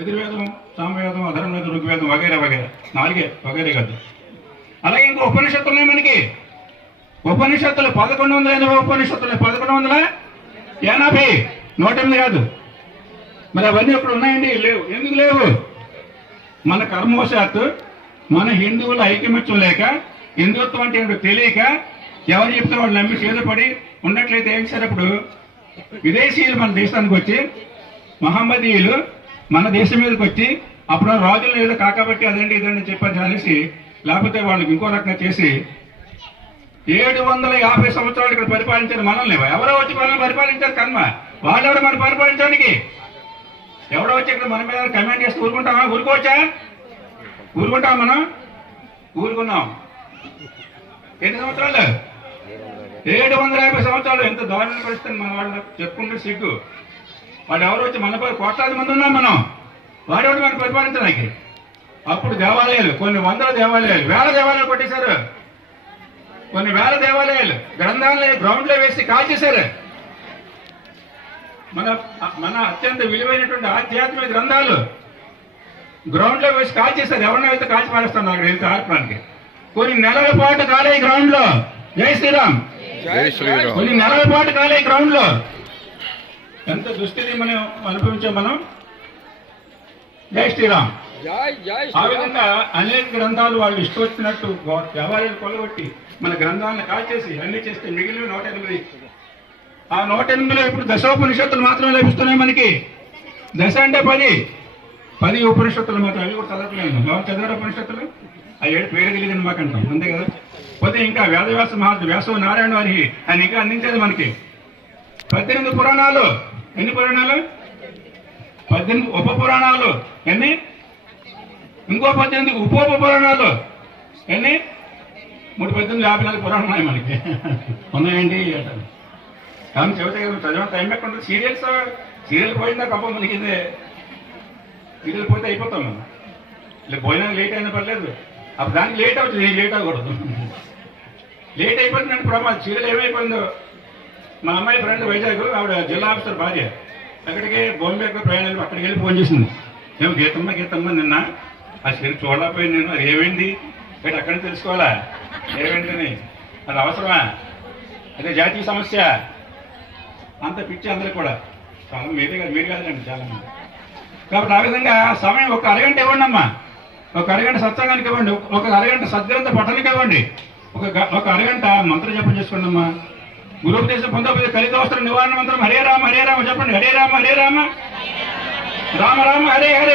యజుర్వేదం, సామవేదం, అధర్వవేదం, ఋగ్వేదం వగైరా వగైరా, 4 వగైరా కాదు. అలాగే ఇంకో ఉపనిషత్తులు ఉన్నాయి మనకి. ఉపనిషత్తులు 1180 ఉపనిషత్తులు, 1180, 108 కాదు. మరి అవన్నీ ఇప్పుడు ఉన్నాయండి? లేవు. ఎందుకు లేవు? మన కర్మవశాత్తు మన హిందువుల ఐకమత్యం లేక, హిందుత్వం అంటే ఏంటో తెలియక, ఎవరు చెప్తే వాళ్ళు నమ్మి చేదపడి ఉన్నట్లయితే ఏం సార్? అప్పుడు విదేశీయులు మన దేశానికి వచ్చి, మహమ్మదీయులు మన దేశం మీదకి వచ్చి, అప్పుడు రాజులు ఏదో కాకబట్టి అదండి ఇదండి చెప్పని అనేసి, లేకపోతే వాళ్ళకి ఇంకో రకంగా చేసి 750 సంవత్సరాలు ఇక్కడ పరిపాలించారు మనల్ని. ఎవరో వచ్చి మనల్ని పరిపాలించారు కర్మ. వాళ్ళెవరో మనం పరిపాలించడానికి? ఎవడో వచ్చి ఇక్కడ మన మీద కమెంట్ చేసి ఊరుకుంటామా? ఊరుకుంటాం మనం? ఊరుకున్నాం. ఎన్ని సంవత్సరాలు? 750 సంవత్సరాలు. ఎంత దారుణ పరిస్థితి మన వాళ్ళు చెప్పుకుంటే సిగ్గు. వాడు ఎవరు వచ్చి మన కోట్లాది మంది ఉన్నాం మనం. వాడెవడు మనం పరిపాలించడానికి? అప్పుడు దేవాలయాలు, కొన్ని వందల దేవాలయాలు, వేల దేవాలయాలు కొట్టేశారు. కొన్ని వేల దేవాలయాలు గ్రంథాలను గ్రౌండ్లో వేసి కాల్చేశారు. మన అత్యంత విలువైనటువంటి ఆధ్యాత్మిక గ్రంథాలు గ్రౌండ్లో వేసి కాల్చేశారు. ఎవరినో వెళ్తే కాల్చి పారేస్తాను అక్కడ వెళ్తే ఆర్పడానికి. కొన్ని నెలల పాటు కాలే గ్రౌండ్ లో. జై శ్రీరామ్. కొన్ని నెలల పాటు కాలే గ్రౌండ్ లో. ఎంత దుస్థితి మనం అనుభవించాం మనం. జై శ్రీరామ్. ఆ విధంగా అనేక గ్రంథాలు వాళ్ళు ఇష్టం వచ్చినట్టు దేవాలయాలు కొలగొట్టి మన గ్రంథాలను కాల్చేసి అన్ని చేస్తే మిగిలిన 108. ఆ 108లో ఇప్పుడు దశోపనిషత్తులు మాత్రమే లభిస్తున్నాయి మనకి. దశ అంటే 10 ఉపనిషత్తులు మాత్రం. అవి కూడా చదవట్లేదు. బాగా చదివారు ఉపనిషత్తులు. ఆ 7 పేరు తెలియదు మాకంటాం, అంతే కదా. పోతే ఇంకా వేదవ్యాస వ్యాస నారాయణ వారి ఆయన ఇంకా అందించేది మనకి 18 పురాణాలు. ఎన్ని పురాణాలు? 18 ఉప పురాణాలు. ఎన్ని? ఇంకో 18 ఉప పురాణాలు. ఎన్ని? 3 పురాణాలు ఉన్నాయి మనకి. ఉన్నాయండి అంటారు. కానీ చెబితే చదివిన టైం ఎక్కడ? సీరియల్ పోయిందా తప్ప మనకి ఇదే. సీరియల్ పోతే అయిపోతాం మనం. ఇలా పోయినా లేట్ అయినా పర్లేదు. అప్పుడు దానికి లేట్ అవుతుంది, ఏం లేట్ అవ్వకూడదు. లేట్ అయిపోతుందంటే ప్రమాదం. సీరియల్ ఏమైపోయిందో, మా అమ్మాయి ఫ్రెండ్ వైజాగ్, ఆవిడ జిల్లా ఆఫీసర్ భార్య, అక్కడికి బాంబేకి ప్రయాణాలు అక్కడికి వెళ్ళి ఫోన్ చేసింది. ఏమో గీతమ్మ నిన్న ఆ సీరియల్ చూడలేకపోయింది నేను. అది ఏమైంది బయట అక్కడ తెలుసుకోవాలా? ఏమైందని? అది అవసరమా? అదే జాతీయ సమస్య. అంత పిచ్చి అందరికి కూడా. చాలా మీరు కాదండి చాలా మంది. కాబట్టి ఆ విధంగా సమయం ఒక అరగంట ఇవ్వండి అమ్మా. ఒక అరగంట సత్సంగానికి ఇవ్వండి. ఒక అరగంట సద్గ్రంథ పఠనకి ఇవ్వండి. ఒక అరగంట మంత్రం జపం చేసుకోండి అమ్మా. గురుపదేశం పొందకపోతే కలితోస్త్ర నివారణ మంత్రం హరే రామ చెప్పండి. హరే రామ రామ రామ హరే హరే.